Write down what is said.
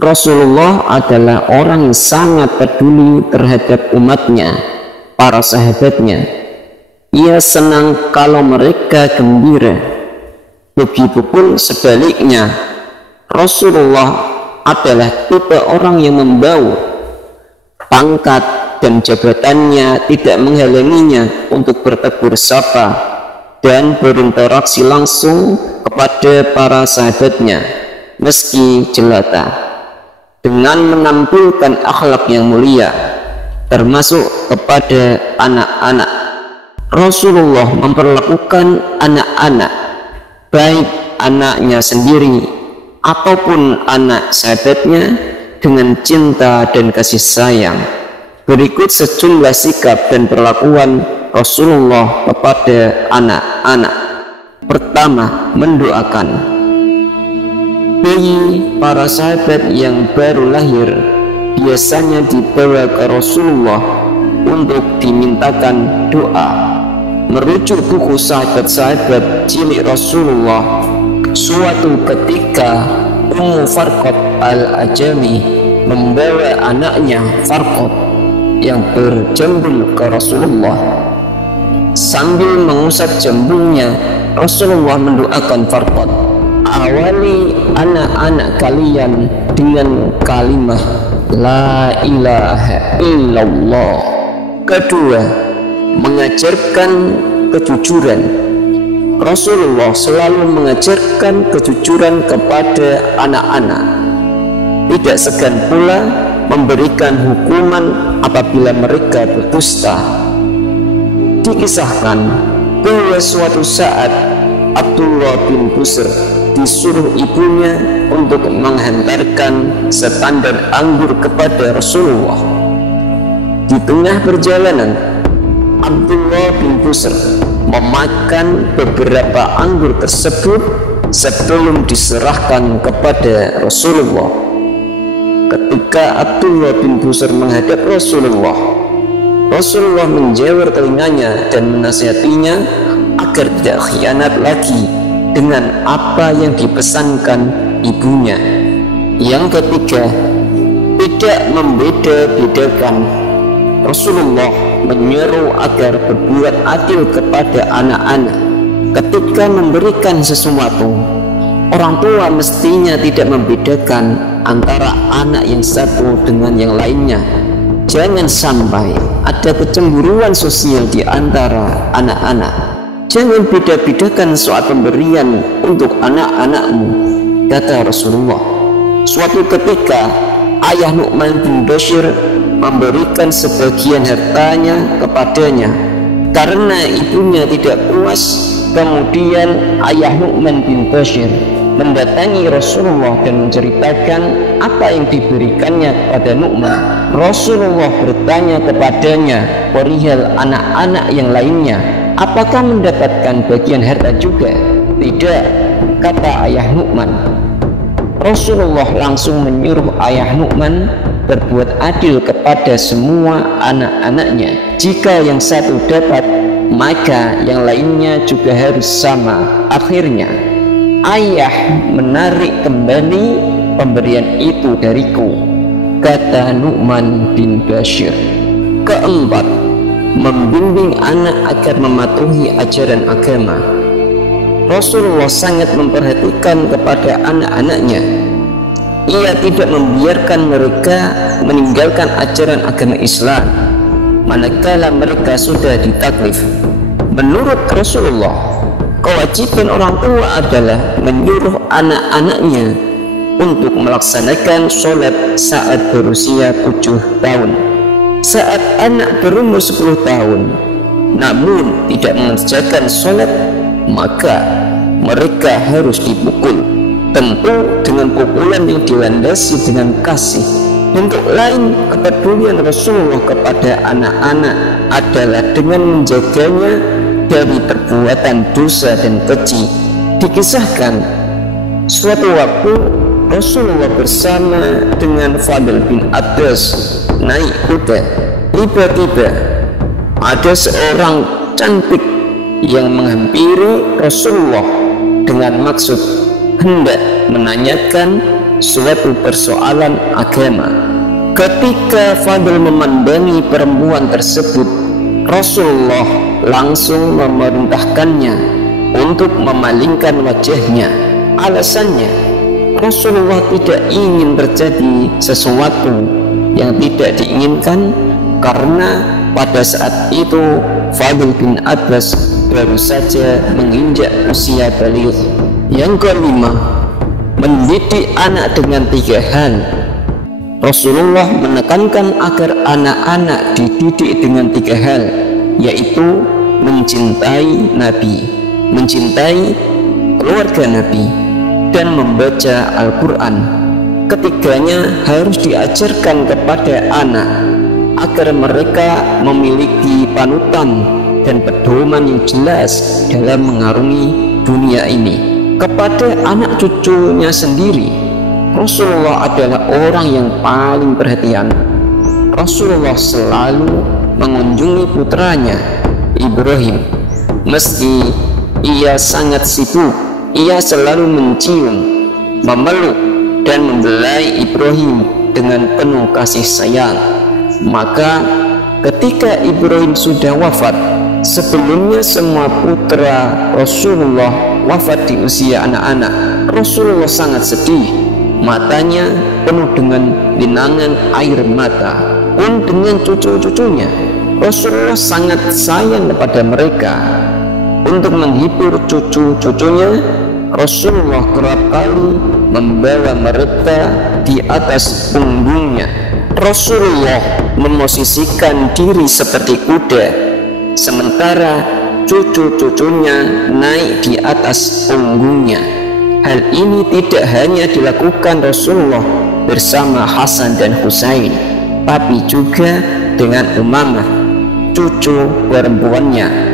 Rasulullah adalah orang yang sangat peduli terhadap umatnya, para sahabatnya. Ia senang kalau mereka gembira. Begitupun sebaliknya, Rasulullah adalah tipe orang yang membawa pangkat dan jabatannya tidak menghalanginya untuk bertegur sapa dan berinteraksi langsung kepada para sahabatnya meski jelata, dengan menampilkan akhlak yang mulia termasuk kepada anak-anak. Rasulullah memperlakukan anak-anak, baik anaknya sendiri ataupun anak sahabatnya, dengan cinta dan kasih sayang. Berikut sejumlah sikap dan perlakuan Rasulullah kepada anak-anak. Pertama, mendoakan. Bayi para sahabat yang baru lahir biasanya dibawa ke Rasulullah untuk dimintakan doa. Merujuk buku sahabat-sahabat cilik Rasulullah, suatu ketika Ummu Farqad al-Ajami membawa anaknya Farqad yang berjambul ke Rasulullah. Sambil mengusap jambulnya, Rasulullah mendoakan Farqad, awali anak-anak kalian dengan kalimat La ilaha illallah. Kedua, mengajarkan kejujuran. Rasulullah selalu mengajarkan kejujuran kepada anak-anak. Tidak segan pula memberikan hukuman apabila mereka berdusta. Dikisahkan bahwa suatu saat Abdullah bin Busr disuruh ibunya untuk menghantarkan setandar anggur kepada Rasulullah. Di tengah perjalanan, Abdullah bin Busr memakan beberapa anggur tersebut sebelum diserahkan kepada Rasulullah. Ketika Abdullah bin Busr menghadap Rasulullah, Rasulullah menjawar telinganya dan menasihatinya agar tidak khianat lagi dengan apa yang dipesankan ibunya. Yang ketiga, tidak membeda-bedakan. Rasulullah menyeru agar berbuat adil kepada anak-anak. Ketika memberikan sesuatu, orang tua mestinya tidak membedakan antara anak yang satu dengan yang lainnya. Jangan sampai ada kecemburuan sosial di antara anak-anak. Jangan beda-bedakan soal pemberian untuk anak-anakmu, kata Rasulullah. Suatu ketika ayah Nu'man bin Bashir memberikan sebagian hartanya kepadanya karena ibunya tidak puas. Kemudian ayah Nu'man bin Bashir mendatangi Rasulullah dan menceritakan apa yang diberikannya kepada Nu'man. Rasulullah bertanya kepadanya perihal anak-anak yang lainnya, apakah mendapatkan bagian harta juga? Tidak, kata ayah Nu'man. Rasulullah langsung menyuruh ayah Nu'man berbuat adil kepada semua anak-anaknya. Jika yang satu dapat, maka yang lainnya juga harus sama. Akhirnya ayah menarik kembali pemberian itu dariku, kata Nu'man bin Bashir. Keempat, membimbing anak agar mematuhi ajaran agama. Rasulullah sangat memperhatikan kepada anak-anaknya. Ia tidak membiarkan mereka meninggalkan ajaran agama Islam manakala mereka sudah ditaklif. Menurut Rasulullah, kewajiban orang tua adalah menyuruh anak-anaknya untuk melaksanakan sholat saat berusia 7 tahun. Saat anak berumur 10 tahun namun tidak mengerjakan sholat, maka mereka harus dipukul, tentu dengan pukulan yang dilandasi dengan kasih. Bentuk lain kepedulian Rasulullah kepada anak-anak adalah dengan menjaganya dari perbuatan dosa dan keji. Dikisahkan suatu waktu Rasulullah bersama dengan Fadl bin Abbas naik kuda. Tiba-tiba ada seorang cantik yang menghampiri Rasulullah dengan maksud hendak menanyakan suatu persoalan agama. Ketika Fadl memandangi perempuan tersebut, Rasulullah langsung memerintahkannya untuk memalingkan wajahnya. Alasannya, Rasulullah tidak ingin terjadi sesuatu yang tidak diinginkan, karena pada saat itu Fadl bin Abbas baru saja menginjak usia baligh. Yang kelima, mendidik anak dengan 3 hal. Rasulullah menekankan agar anak-anak dididik dengan 3 hal, yaitu mencintai Nabi, mencintai keluarga Nabi, dan membaca Al-Quran. Ketiganya harus diajarkan kepada anak agar mereka memiliki panutan dan pedoman yang jelas dalam mengarungi dunia ini. Kepada anak cucunya sendiri, Rasulullah adalah orang yang paling perhatian. Rasulullah selalu mengunjungi putranya Ibrahim. Meski ia sangat sibuk, ia selalu mencium, memeluk, dan membelai Ibrahim dengan penuh kasih sayang. Maka ketika Ibrahim sudah wafat, sebelumnya semua putra Rasulullah wafat di usia anak-anak, Rasulullah sangat sedih. Matanya penuh dengan linangan air mata. Pun dengan cucu-cucunya, Rasulullah sangat sayang kepada mereka. Untuk menghibur cucu-cucunya, Rasulullah kerap kali membawa mereka di atas punggungnya. Rasulullah memosisikan diri seperti kuda, sementara cucu-cucunya naik di atas punggungnya. Hal ini tidak hanya dilakukan Rasulullah bersama Hasan dan Husain, tapi juga dengan Umamah, cucu perempuannya.